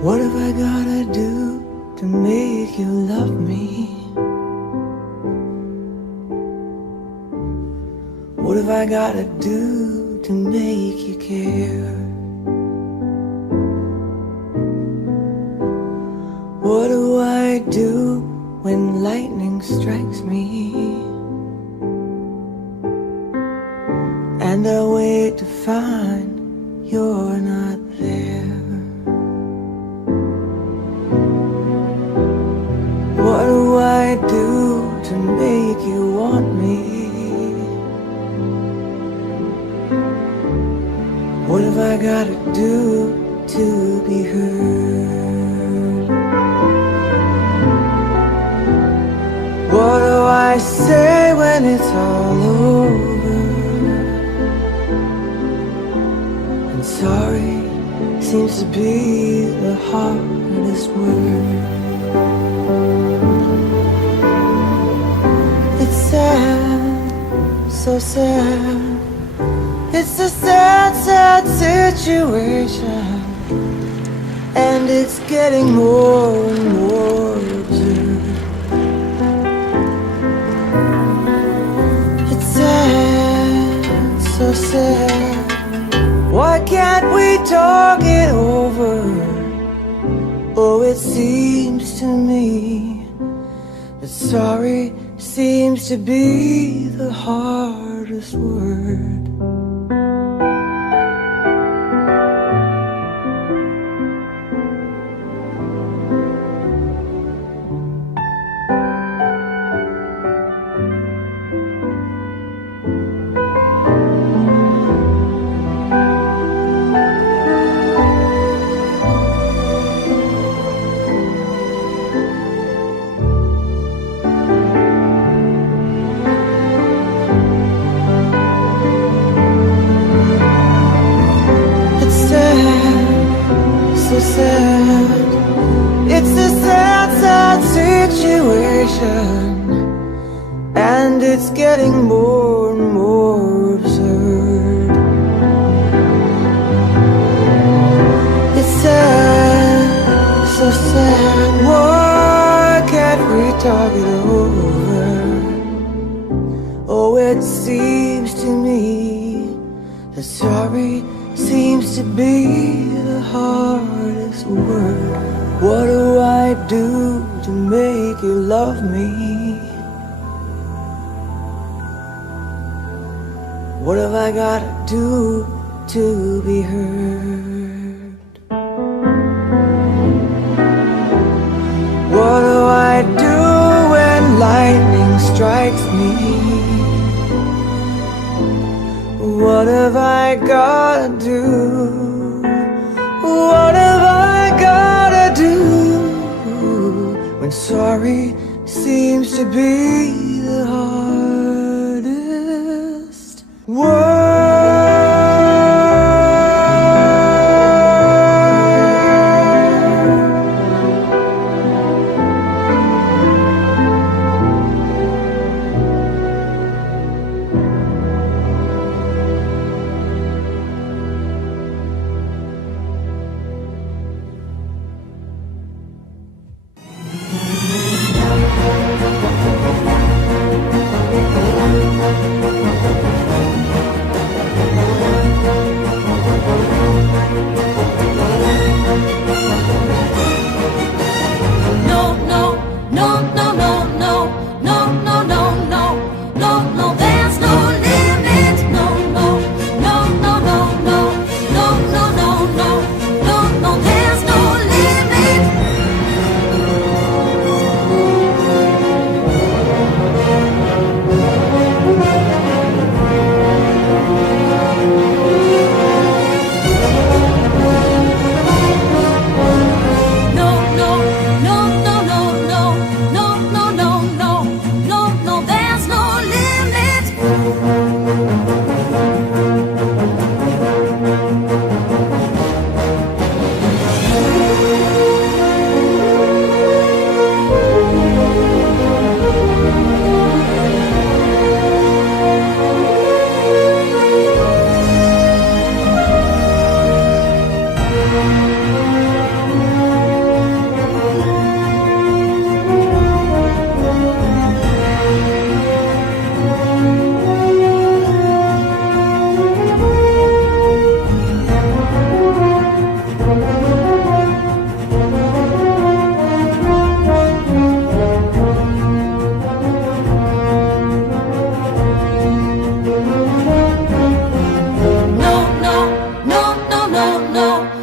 What have I gotta do to make you love me? What have I gotta do to make you care? What do I do when lightning strikes me? And I wait to find you're not there. What do I do to make you want me? What have I gotta do to be heard? What do I say when it's all over? And sorry seems to be the hardest word. It's sad, so sad. It's a sad, sad situation, and it's getting more and more absurd. It's sad, so sad. Why can't we talk it over? Oh, it seems to me that sorry seems to be the hardest word. It's a sad, sad situation, and it's getting more and more absurd. It's sad, so sad. Why can't we talk it over? Oh, it seems to me that sorry seems to be the hardest word. What do I do to make you love me? What have I gotta do to be heard? What do I do when lightning strikes me? What have I gotta do? What have I gotta do when sorry seems to be the hardest word? know